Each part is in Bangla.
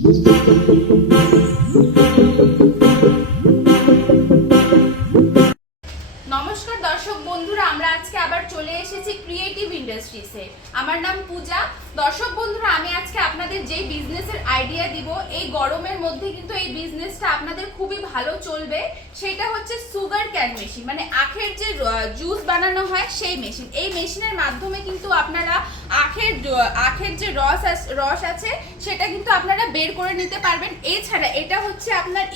নমস্কার দর্শক বন্ধুরা, আমরা আজকে আবার চলে এসেছি ক্রিয়েটিভ ইন্ডাস্ট্রিজে। আমার নাম পূজা। দর্শক বন্ধুরা, আমি আজকে আপনাদের যে বিজনেসের আইডিয়া দিব, এই গরমের মধ্যে কিন্তু এই বিজনেসটা আপনাদের খুবই ভালো চলবে। সেটা হচ্ছে সুগার ক্যান মেশিন, মানে আখের যে জুস বানানো হয় সেই মেশিন। এই মেশিনের মাধ্যমে কিন্তু আপনারা আখের যে রস আছে সেটা কিন্তু আপনারা বের করে নিতে পারবেন। এছাড়া এটা হচ্ছে আপনার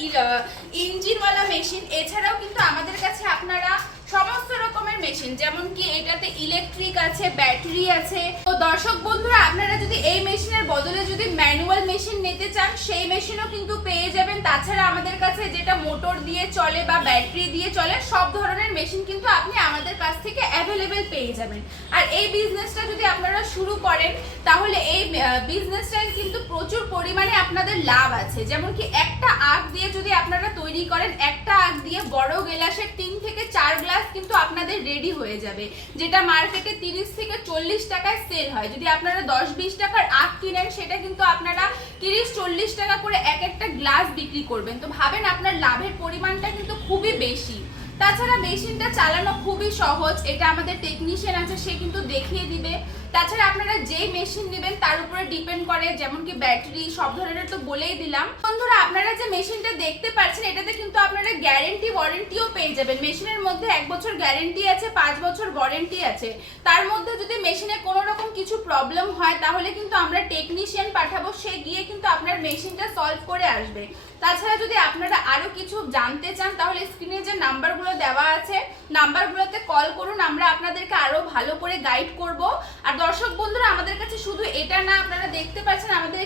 ইঞ্জিনওয়ালা মেশিন। এছাড়াও কিন্তু আমাদের কাছে আপনারা সমস্ত রকমের মেশিন, যেমন কি এটাতে ইলেকট্রিক আছে, ব্যাটারি আছে। তো দর্শক বন্ধুরা, আপনারা যদি এই মেশিনের বদলে যদি ম্যানুয়াল মেশিন নিতে চান, সেই মেশিনও কিন্তু পেয়ে যাবেন। তাছাড়া আমাদের কাছে যেটা মোটর দিয়ে চলে বা ব্যাটারি দিয়ে চলে, সব ধরনের মেশিন কিন্তু আপনি আমাদের কাছ থেকে অ্যাভেলেবেল পেয়ে যাবেন। আর এই বিজনেসটা যদি আপনারা শুরু করেন, তাহলে এই বিজনেসটায় কিন্তু প্রচুর পরিমাণে আপনাদের লাভ আছে। যেমন কি একটা আখ দিয়ে যদি আপনারা তৈরি করেন, একটা আখ দিয়ে বড় গ্লাসের 3 থেকে 4 গ্লাস কিন্তু আপনাদের রেডি হয়ে যাবে, যেটা মার্কেটে 30 থেকে 40 টাকায় সেল হয়। যদি আপনারা 10-20 টাকার আখ কিনেন, সেটা কিন্তু আপনারা 30-40 টাকা করে এক একটা গ্লাস বিক্রি করবেন। তো ভাবেন আপনার লাভের পরিমাণটা কিন্তু খুবই বেশি। তাছাড়া মেশিনটা চালানো খুবই সহজ। এটা আমাদের টেকনিশিয়ান আছে, সে কিন্তু দেখিয়ে দিবে। তাছাড়া আপনারা যেই মেশিন নেবেন তার উপরে ডিপেন্ড করে, যেমন কি ব্যাটারি, সব ধরনের তো বলেই দিলাম। বন্ধুরা, আপনারা যে মেশিনটা দেখতে পাচ্ছেন, এটাতে কিন্তু আপনারা গ্যারেন্টি ওয়ারেন্টিও পেয়ে যাবেন। মেশিনের মধ্যে 1 বছর গ্যারেন্টি আছে, 5 বছর ওয়ারেন্টি আছে। তার মধ্যে যদি মেশিনে কোনো রকম কিছু প্রবলেম হয়, তাহলে কিন্তু আমরা টেকনিশিয়ান পাঠাবো, সে গিয়ে কিন্তু আপনার মেশিনটা সলভ করে আসবে। তাছাড়া যদি আপনারা আরো কিছু জানতে চান, তাহলে স্ক্রিনে যে নাম্বারগুলো দেওয়া আছে, নাম্বারগুলোতে কল করুন, আমরা আপনাদেরকে আরো ভালো করে গাইড করব। আর দর্শক বন্ধুরা, আমাদের কাছে শুধু এটা না, আপনারা দেখতে পাচ্ছেন আমাদের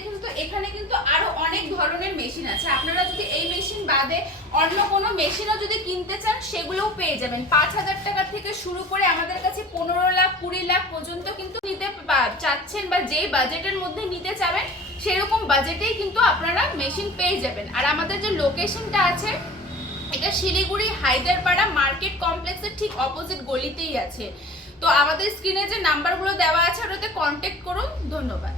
এখানে কিন্তু আরো অনেক ধরনের মেশিন আছে। আপনারা যদি এই মেশিন বাদে অন্য কোনো মেশিনও যদি কিনতে চান, সেগুলোও পেয়ে যাবেন। 5,000 টাকা থেকে শুরু করে আমাদের কাছে 15 লাখ 20 লাখ পর্যন্ত কিন্তু নিতে চাচ্ছেন, বা যেই বাজেটের মধ্যে নিতে চাবেন সেরকম বাজেটেই কিন্তু আপনারা মেশিন পেয়ে যাবেন। আর আমাদের যে লোকেশনটা আছে, এটা শিলিগুড়ি হায়দারপাড়া মার্কেট কমপ্লেক্সের ঠিক অপোজিট গলিতেই আছে। তো আমাদের স্ক্রিনে যে নাম্বারগুলো দেওয়া আছে, ওটাতে কন্ট্যাক্ট করুন। ধন্যবাদ।